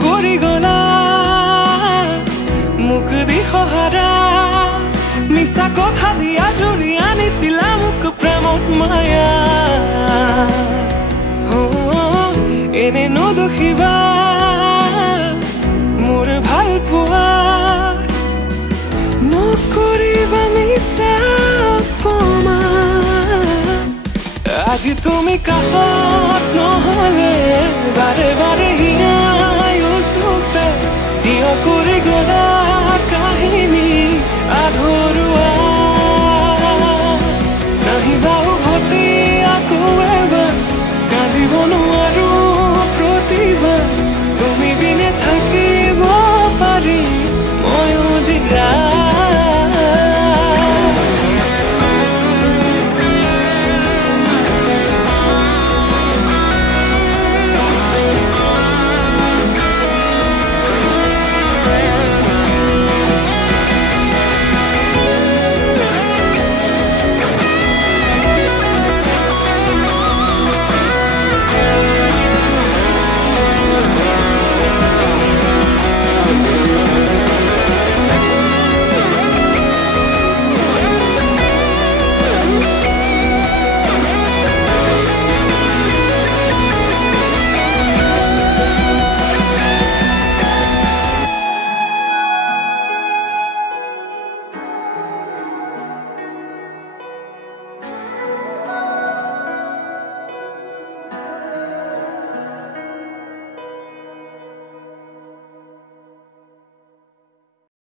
কৰি গলা মোক দিশহাৰা মিছা কথা দিয়া জুৰি আনিছিলা মোক প্ৰেমত মায়া এনে নদখিবা মোৰ ভাল পোৱা নকৰিবা মিছা অপমান আজি তুমি কাষত নহলে বাৰে বাৰে হিয়া